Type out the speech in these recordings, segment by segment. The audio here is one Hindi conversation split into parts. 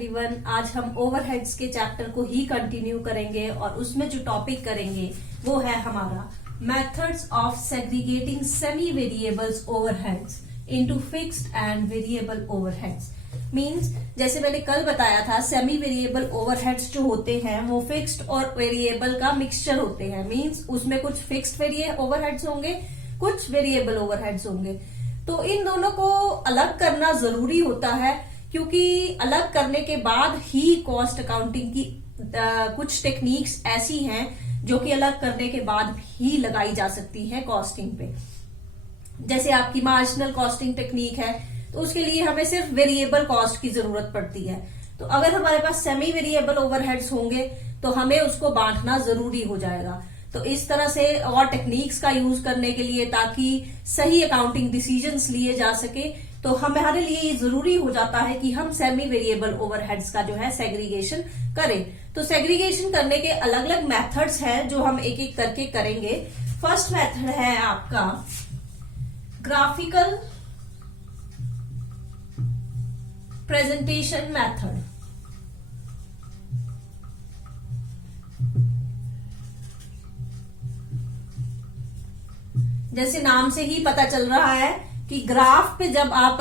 एवरीवन, आज हम ओवरहेड्स के चैप्टर को ही कंटिन्यू करेंगे और उसमें जो टॉपिक करेंगे वो है हमारा methods of segregating semi variables overheads into fixed and variable overheads. Means जैसे मैंने कल बताया था, सेमी वेरिएबल ओवरहेड्स जो होते हैं वो फिक्स्ड और वेरिएबल का मिक्सचर होते हैं। मींस उसमें कुछ फिक्स्ड ओवरहेड्स होंगे, कुछ वेरिएबल ओवरहेड्स होंगे। तो इन दोनों को अलग करना जरूरी होता है, क्योंकि अलग करने के बाद ही कॉस्ट अकाउंटिंग की कुछ टेक्निक्स ऐसी हैं जो कि अलग करने के बाद ही लगाई जा सकती है कॉस्टिंग पे। जैसे आपकी मार्जिनल कॉस्टिंग टेक्निक है, तो उसके लिए हमें सिर्फ वेरिएबल कॉस्ट की जरूरत पड़ती है। तो अगर हमारे पास सेमी वेरिएबल ओवरहेड्स होंगे तो हमें उसको बांटना जरूरी हो जाएगा। तो इस तरह से और टेक्निक्स का यूज करने के लिए, ताकि सही अकाउंटिंग डिसीजंस लिए जा सके, तो हमारे लिए ये जरूरी हो जाता है कि हम सेमी वेरिएबल ओवरहेड्स का जो है सेग्रीगेशन करें। तो सेग्रीगेशन करने के अलग अलग मेथड्स हैं जो हम एक एक करके करेंगे। फर्स्ट मेथड है आपका ग्राफिकल प्रेजेंटेशन मेथड। जैसे नाम से ही पता चल रहा है कि ग्राफ पे जब आप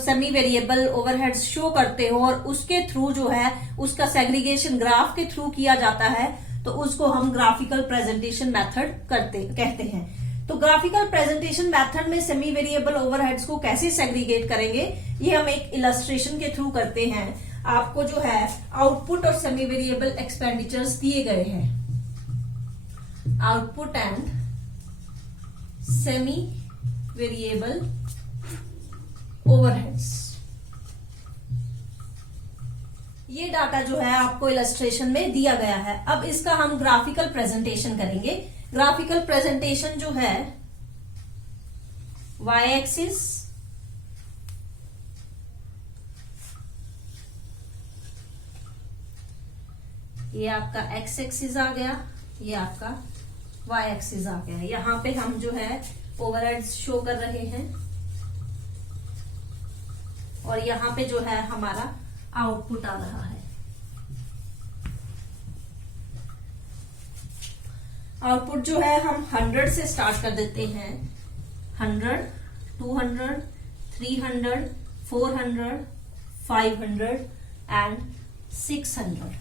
सेमी वेरिएबल ओवरहेड्स शो करते हो और उसके थ्रू जो है उसका सेग्रीगेशन ग्राफ के थ्रू किया जाता है, तो उसको हम ग्राफिकल प्रेजेंटेशन मेथड कहते हैं। तो ग्राफिकल प्रेजेंटेशन मेथड में सेमी वेरिएबल ओवरहेड्स को कैसे सेग्रीगेट करेंगे, ये हम एक इलस्ट्रेशन के थ्रू करते हैं। आपको जो है आउटपुट और सेमी वेरिएबल एक्सपेंडिचर्स दिए गए हैं, output and semi variable overheads. ये डाटा जो है आपको इलस्ट्रेशन में दिया गया है। अब इसका हम ग्राफिकल प्रेजेंटेशन करेंगे। ग्राफिकल प्रेजेंटेशन जो है वाई एक्सिस, ये आपका एक्स एक्सिस आ गया, ये आपका वाई एक्सिस आ गया। यहां पे हम जो है ओवरहेड्स शो कर रहे हैं और यहां पे जो है हमारा आउटपुट आ रहा है। आउटपुट जो है हम 100 से स्टार्ट कर देते हैं। 100, 200, 300, 400, 500 एंड 600।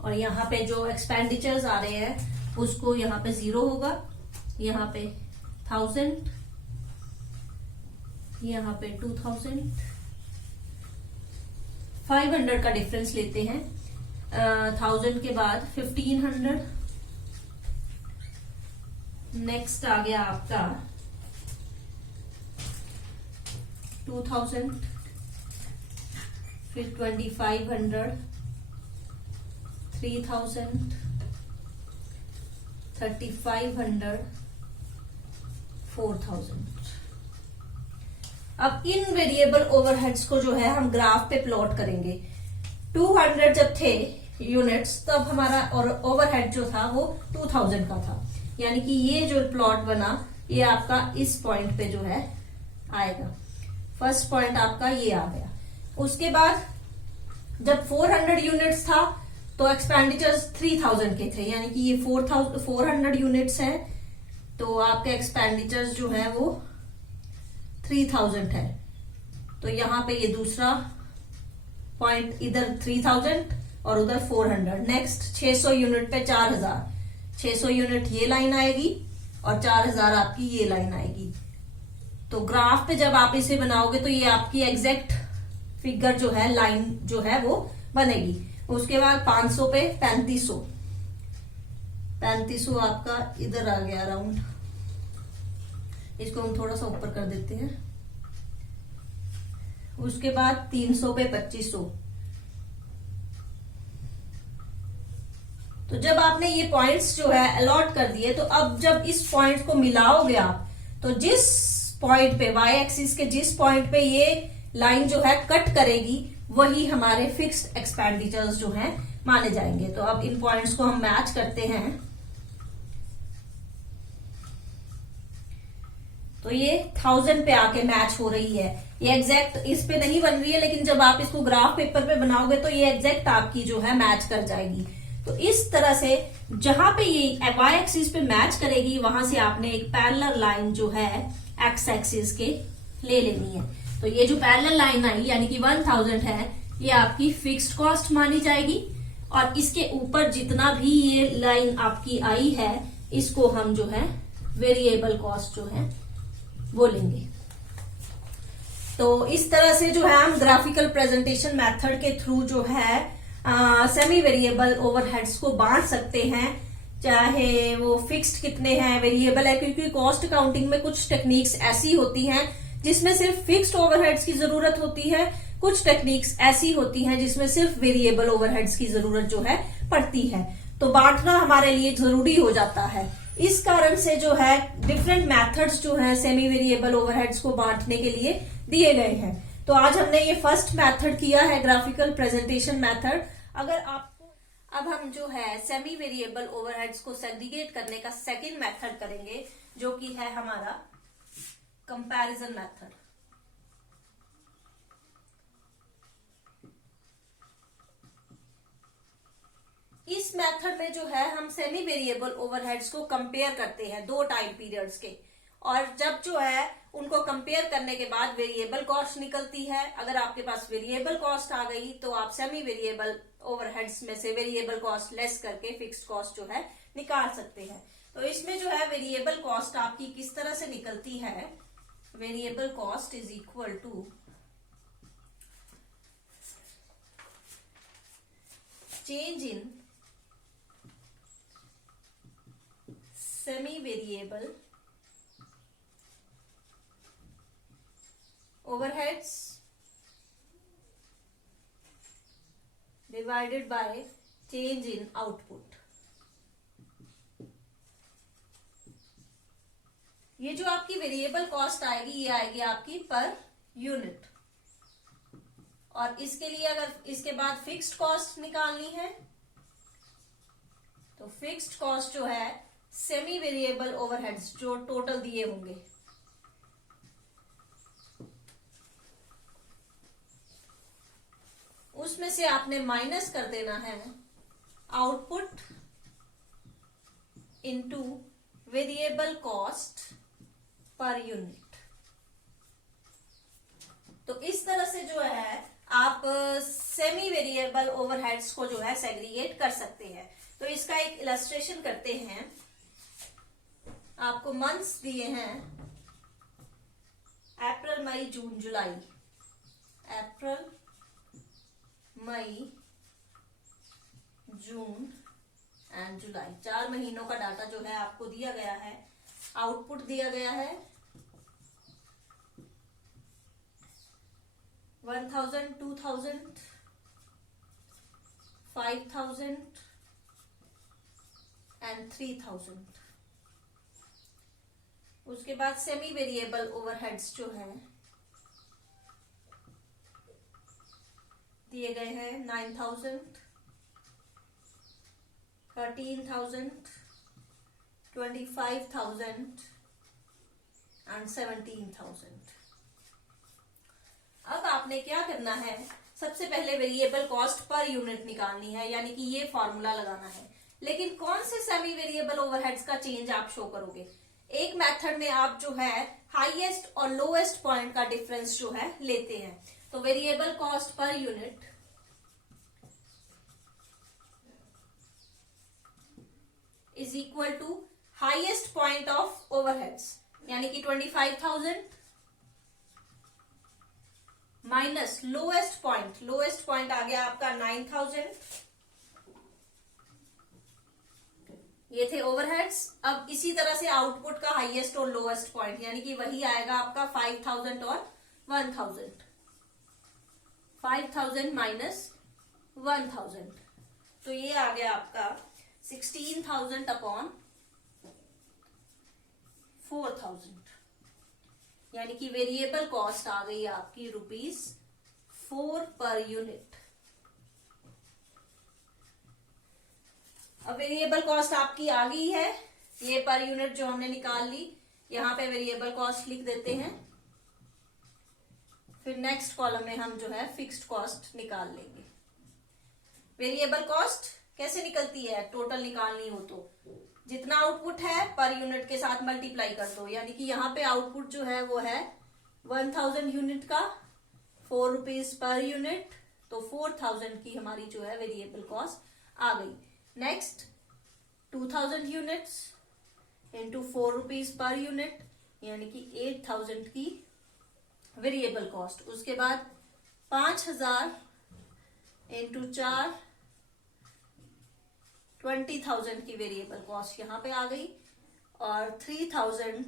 और यहाँ पे जो एक्सपेंडिचर्स आ रहे हैं उसको यहाँ पे 0 होगा, यहाँ पे 1000, यहाँ पे 2000, 500 का डिफरेंस लेते हैं। 1000 के बाद 1500, नेक्स्ट आ गया आपका 2000, फिर 2500, 3000, 3500, 4000। अब इन वेरिएबल ओवरहेड्स को जो है हम ग्राफ पे प्लॉट करेंगे। 200 जब थे यूनिट्स, तब हमारा और ओवरहेड जो था वो 2000 का था। यानी कि ये जो प्लॉट बना, ये आपका इस पॉइंट पे जो है आएगा। फर्स्ट पॉइंट आपका ये आ गया। उसके बाद जब 400 यूनिट्स था तो एक्सपेंडिचर्स 3000 के थे, यानी कि ये 400 यूनिट्स हैं, तो आपके एक्सपेंडिचर्स जो है वो 3000 है। तो यहां पे ये दूसरा पॉइंट, इधर 3000 और उधर 400। नेक्स्ट 600 यूनिट पे 4000, 600 यूनिट ये लाइन आएगी और 4000 आपकी ये लाइन आएगी। तो ग्राफ पे जब आप इसे बनाओगे तो ये आपकी एग्जैक्ट फिगर जो है, लाइन जो है वो बनेगी। उसके बाद 500 पे 3500, 3500 आपका इधर आ गया अराउंड। इसको हम थोड़ा सा ऊपर कर देते हैं। उसके बाद 300 पे 2500। तो जब आपने ये पॉइंट्स जो है अलॉट कर दिए, तो अब जब इस पॉइंट को मिलाओगे आप, तो जिस पॉइंट पे वाई एक्सिस के जिस पॉइंट पे ये लाइन जो है कट करेगी, वही हमारे फिक्स्ड एक्सपेंडिचर्स जो हैं माने जाएंगे। तो अब इन पॉइंट्स को हम मैच करते हैं। तो ये 1000 पे आके मैच हो रही है। ये एग्जैक्ट इस पे नहीं बन रही है, लेकिन जब आप इसको ग्राफ पेपर पे बनाओगे तो ये एग्जैक्ट आपकी जो है मैच कर जाएगी। तो इस तरह से जहां पे ये वाई एक्सिस पे मैच करेगी वहां से आपने एक पैरेलल लाइन जो है एक्स एक्सिस के ले लेनी है। तो ये जो पैरेलल लाइन आई यानी कि 1000 है, ये आपकी फिक्स्ड कॉस्ट मानी जाएगी, और इसके ऊपर जितना भी ये लाइन आपकी आई है इसको हम जो है वेरिएबल कॉस्ट जो है वो लेंगे। तो इस तरह से जो है हम ग्राफिकल प्रेजेंटेशन मेथड के थ्रू जो है सेमी वेरिएबल ओवरहेड्स को बांट सकते हैं, चाहे वो फिक्स्ड कितने हैं, वेरिएबल है, क्योंकि कॉस्ट अकाउंटिंग में कुछ टेक्निक्स ऐसी होती हैं जिसमें सिर्फ फिक्स्ड ओवरहेड्स की जरूरत होती है, कुछ टेक्निक्स ऐसी होती हैं जिसमें सिर्फ वेरिएबल ओवरहेड्स की जरूरत जो है पड़ती है। तो बांटना हमारे लिए जरूरी हो जाता है। इस कारण से जो है डिफरेंट मेथड्स जो है सेमी वेरिएबल ओवरहेड्स को बांटने के लिए दिए गए हैं। तो आज हमने ये फर्स्ट मेथड किया है, ग्राफिकल प्रेजेंटेशन मेथड। अगर आपको अब हम जो है सेमी वेरिएबल ओवरहेड्स को सेग्रीगेट करने का सेकंड मेथड करेंगे, जो कि है हमारा कंपैरिजन मेथड। इस मेथड में जो है हम सेमी वेरिएबल ओवरहेड्स को कंपेयर करते हैं दो टाइम पीरियड्स के, और जब जो है उनको कंपेयर करने के बाद वेरिएबल कॉस्ट निकलती है। अगर आपके पास वेरिएबल कॉस्ट आ गई तो आप सेमी वेरिएबल ओवरहेड्स में से वेरिएबल कॉस्ट लेस करके फिक्स्ड कॉस्ट जो है निकाल सकते हैं। तो इसमें जो है वेरिएबल कॉस्ट आपकी किस तरह से निकलती है, variable cost is equal to change in semi variable overheads divided by change in output। ये जो आपकी वेरिएबल कॉस्ट आएगी ये आएगी आपकी पर यूनिट, और इसके लिए अगर इसके बाद फिक्स्ड कॉस्ट निकालनी है तो फिक्स्ड कॉस्ट जो है सेमी वेरिएबल ओवरहेड्स जो टोटल दिए होंगे उसमें से आपने माइनस कर देना है output into variable cost per unit. तो इस तरह से जो है आप सेमी वेरिएबल ओवरहेड्स को जो है सेग्रीगेट कर सकते हैं। तो इसका एक इलस्ट्रेशन करते हैं। आपको मंथ्स दिए हैं अप्रैल, मई, जून, जुलाई। अप्रैल, मई, जून एंड जुलाई, 4 महीनों का डाटा जो है आपको दिया गया है। आउटपुट दिया गया है 1000, 2000, 5000 एंड 3000। उसके बाद सेमी वेरिएबल ओवरहेड्स जो है दिए गए हैं 9000, 13,000, 25,000 एंड 17,000। अब आपने क्या करना है, सबसे पहले वेरिएबल कॉस्ट पर यूनिट निकालनी है, यानी कि ये फॉर्मूला लगाना है। लेकिन कौन से सेमी वेरिएबल ओवरहेड्स का चेंज आप शो करोगे? एक मेथड में आप जो है हाईएस्ट और लोएस्ट पॉइंट का डिफरेंस जो है लेते हैं। तो variable cost per unit is equal to highest point of overheads, यानी कि 25,000 minus lowest point. Lowest point आ गया आपका 9,000। ये थे ओवरहेड्स। अब इसी तरह से आउटपुट का हाईएस्ट और लोएस्ट पॉइंट, यानी कि वही आएगा आपका 5,000 और 1,000। 5,000 माइनस 1,000, तो ये आ गया आपका 16,000 अपॉन 4,000, यानी कि वेरिएबल कॉस्ट आ गई आपकी ₹4 पर यूनिट। अब वेरिएबल कॉस्ट आपकी आ गई है, ये पर यूनिट जो हमने निकाल ली। यहाँ पे वेरिएबल कॉस्ट लिख देते हैं। फिर नेक्स्ट कॉलम में हम जो है फिक्स्ड कॉस्ट निकाल लेंगे। वेरिएबल कॉस्ट कैसे निकलती है, टोटल निकालनी हो तो जितना आउटपुट है पर यूनिट के साथ मल्टीप्लाई कर दो, यानी कि यहाँ पे आउटपुट जो है वो है 1000 यूनिट का, 4 रुपीज पर यूनिट, तो 4000 की हमारी जो है वेरिएबल कॉस्ट आ गई। Next 2000 units into 4 rupees per unit, यानी कि 8000 की वेरिएबल कॉस्ट। उसके बाद 5000 इंटू 4, 20,000 की वेरिएबल कॉस्ट यहाँ पे आ गई, और 3000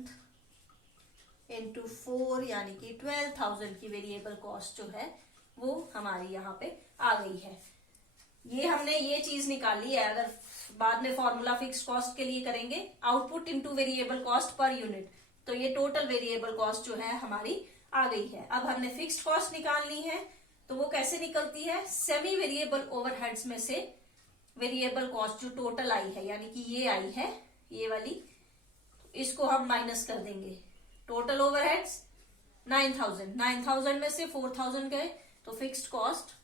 इंटू 4 यानी कि 12,000 की वेरिएबल कॉस्ट जो है वो हमारी यहाँ पे आ गई है। ये हमने ये चीज निकाली है। अगर बाद में फॉर्मूला फिक्स कॉस्ट के लिए करेंगे, output into variable cost per unit, तो ये टोटल वेरिएबल कॉस्ट जो है हमारी आ गई है। अब हमने फिक्स्ड कॉस्ट निकालनी है, तो वो कैसे निकलती है, सेमी वेरिएबल ओवरहेड्स में से वेरिएबल कॉस्ट जो टोटल आई है, यानी कि ये आई है ये वाली, इसको हम माइनस कर देंगे। टोटल ओवरहेड्स 9000 में से 4000 गए, तो फिक्स्ड कॉस्ट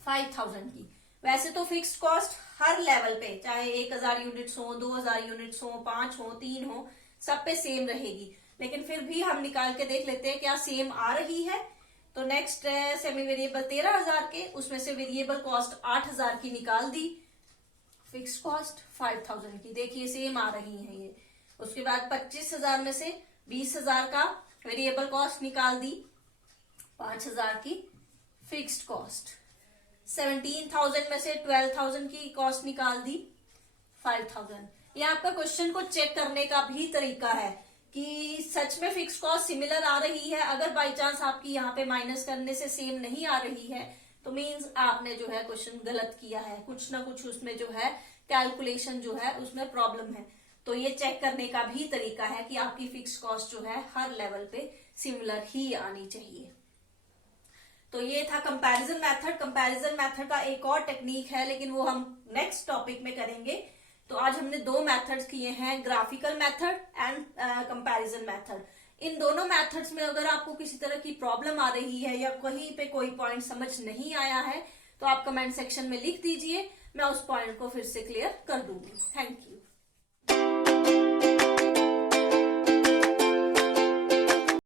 5000 की। वैसे तो फिक्स्ड कॉस्ट हर लेवल पे, चाहे 1000 यूनिट्स हो, 2000 यूनिट्स हो, 5 हो, 3 हो, सब पे सेम रहेगी, लेकिन फिर भी हम निकाल के देख लेते हैं क्या सेम आ रही है। तो नेक्स्ट है सेमी वेरिएबल 13000 के, उसमें से वेरिएबल कॉस्ट 8000 की निकाल दी, फिक्स्ड कॉस्ट 5000 की, देखिए सेम आ रही है ये। उसके बाद 25000 में से 20000 का वेरिएबल कॉस्ट निकाल दी, 5000 की फिक्स्ड कॉस्ट। 17,000 में से 12,000 की कॉस्ट निकाल दी, 5,000। ये आपका क्वेश्चन को चेक करने का भी तरीका है कि सच में फिक्स कॉस्ट सिमिलर आ रही है। अगर बाई चांस आपकी यहाँ पे माइनस करने से सेम नहीं आ रही है, तो मीन्स आपने जो है क्वेश्चन गलत किया है, कुछ ना कुछ उसमें जो है कैलकुलेशन जो है उसमें प्रॉब्लम है। तो ये चेक करने का भी तरीका है कि आपकी फिक्स कॉस्ट जो है हर लेवल पे सिमिलर ही आनी चाहिए। तो ये था कंपैरिजन मेथड। कंपैरिजन मेथड का एक और टेक्निक है, लेकिन वो हम नेक्स्ट टॉपिक में करेंगे। तो आज हमने 2 मेथड्स किए हैं, graphical method and comparison method. इन दोनों मेथड्स में अगर आपको किसी तरह की प्रॉब्लम आ रही है या कहीं पे कोई पॉइंट समझ नहीं आया है, तो आप कमेंट सेक्शन में लिख दीजिए, मैं उस पॉइंट को फिर से क्लियर कर दूंगी। Thank you.